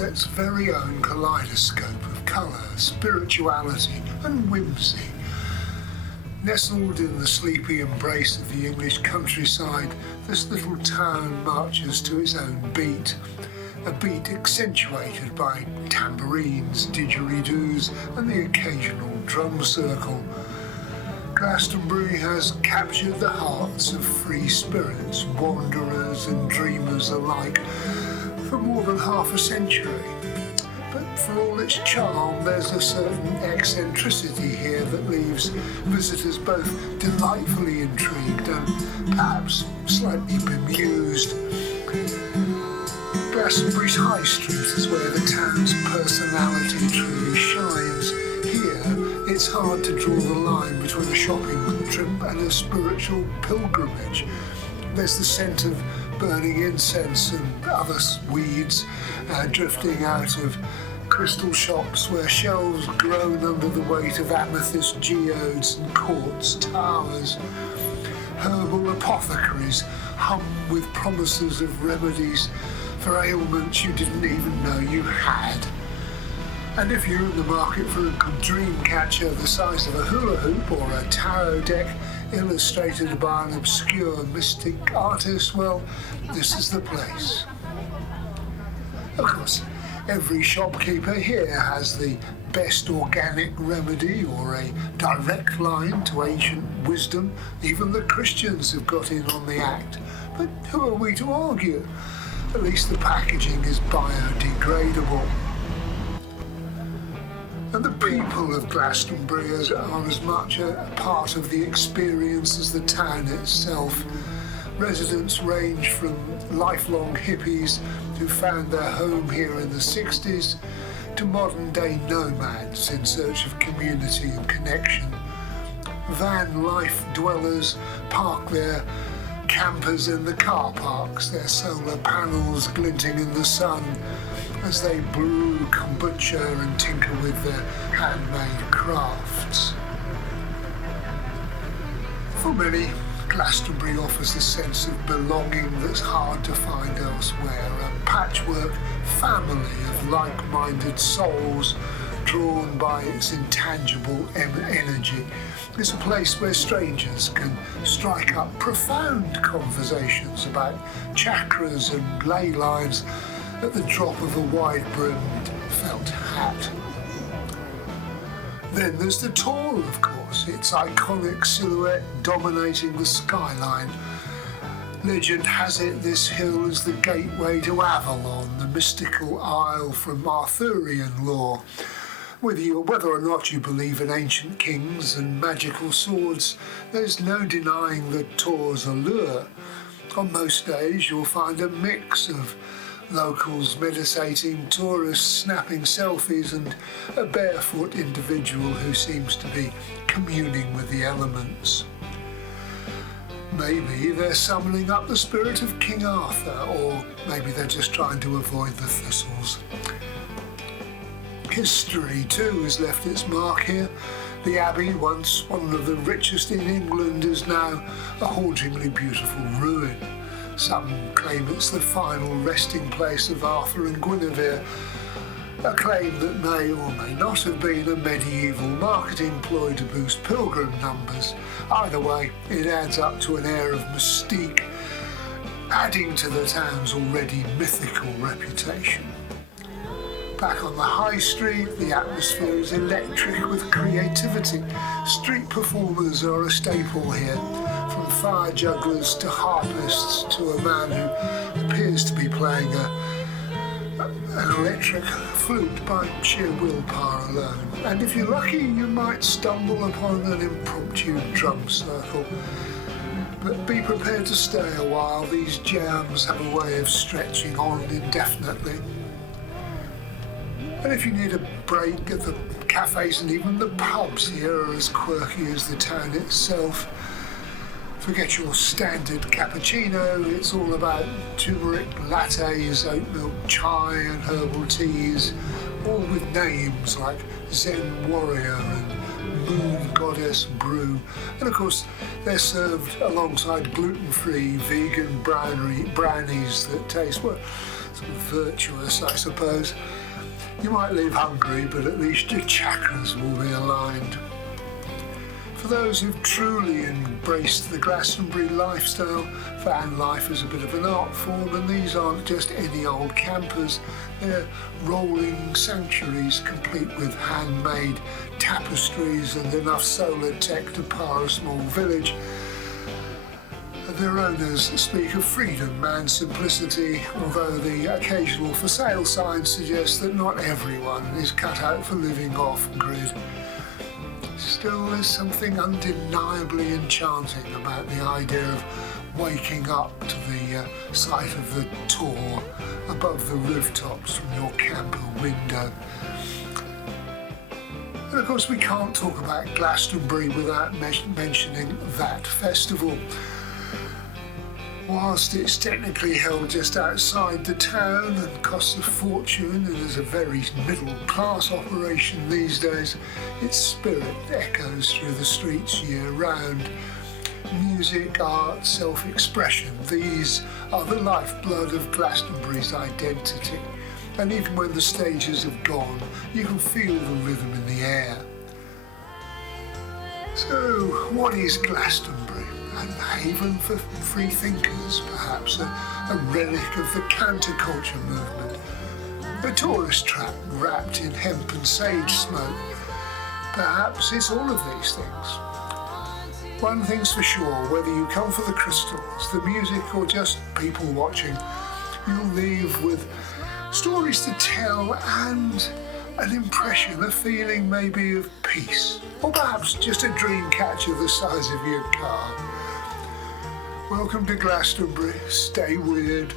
Somerset's very own kaleidoscope of colour, spirituality and whimsy. Nestled in the sleepy embrace of the English countryside, this little town marches to its own beat, a beat accentuated by tambourines, didgeridoos and the occasional drum circle. Glastonbury has captured the hearts of free spirits, wanderers and dreamers alike, for more than half a century. But for all its charm, there's a certain eccentricity here that leaves visitors both delightfully intrigued and perhaps slightly bemused. Glastonbury's High Street is where the town's personality truly shines. Here, it's hard to draw the line between a shopping trip and a spiritual pilgrimage. There's the scent of burning incense and other weeds drifting out of crystal shops where shelves groan under the weight of amethyst geodes and quartz towers. Herbal apothecaries hum with promises of remedies for ailments you didn't even know you had. And if you're in the market for a good dream catcher the size of a hula hoop or a tarot deck illustrated by an obscure mystic artist, well, this is the place. Of course, every shopkeeper here has the best organic remedy or a direct line to ancient wisdom. Even the Christians have got in on the act. But who are we to argue? At least the packaging is biodegradable. And the people of Glastonbury are as much a part of the experience as the town itself. Residents range from lifelong hippies who found their home here in the 60s to modern-day nomads in search of community and connection. Van life dwellers park their campers in the car parks, their solar panels glinting in the sun as they brew kombucha and tinker with their handmade crafts. For many, Glastonbury offers a sense of belonging that's hard to find elsewhere, a patchwork family of like-minded souls drawn by its intangible energy. It's a place where strangers can strike up profound conversations about chakras and ley lines at the drop of a wide-brimmed felt hat. Then there's the Tor, of course, its iconic silhouette dominating the skyline. Legend has it this hill is the gateway to Avalon, the mystical isle from Arthurian lore. Whether or not you believe in ancient kings and magical swords, there's no denying the Tor's allure. On most days you'll find a mix of locals meditating, tourists snapping selfies, and a barefoot individual who seems to be communing with the elements. Maybe they're summoning up the spirit of King Arthur, or maybe they're just trying to avoid the thistles. History, too, has left its mark here. The Abbey, once one of the richest in England, is now a hauntingly beautiful ruin. Some claim it's the final resting place of Arthur and Guinevere, a claim that may or may not have been a medieval marketing ploy to boost pilgrim numbers. Either way, it adds up to an air of mystique, adding to the town's already mythical reputation. Back on the High Street, the atmosphere is electric with creativity. Street performers are a staple here, from fire jugglers to harpists to a man who appears to be playing an electric flute by sheer willpower alone. And if you're lucky, you might stumble upon an impromptu drum circle. But be prepared to stay a while. These jams have a way of stretching on indefinitely. And if you need a break at the cafes and even the pubs here are as quirky as the town itself. Forget your standard cappuccino, it's all about turmeric lattes, oat milk chai and herbal teas, all with names like Zen Warrior and Moon Goddess Brew. And of course, they're served alongside gluten-free vegan brownies that taste, well, sort of virtuous, I suppose. You might leave hungry, but at least your chakras will be aligned. For those who've truly embraced the Glastonbury lifestyle, van life is a bit of an art form, and these aren't just any old campers. They're rolling sanctuaries complete with handmade tapestries and enough solar tech to power a small village. Their owners speak of freedom and simplicity, although the occasional for sale sign suggests that not everyone is cut out for living off-grid. Still, there's something undeniably enchanting about the idea of waking up to the sight of the Tor above the rooftops from your camper window. And of course, we can't talk about Glastonbury without mentioning that festival. Whilst it's technically held just outside the town and costs a fortune and is a very middle-class operation these days, its spirit echoes through the streets year-round. Music, art, self-expression, these are the lifeblood of Glastonbury's identity. And even when the stages have gone, you can feel the rhythm in the air. So, what is Glastonbury? A haven for free thinkers, perhaps a relic of the counterculture movement, a tourist trap wrapped in hemp and sage smoke. Perhaps it's all of these things. One thing's for sure, whether you come for the crystals, the music, or just people watching, you'll leave with stories to tell and an impression, a feeling maybe of peace, or perhaps just a dream catcher the size of your car. Welcome to Glastonbury. Stay weird.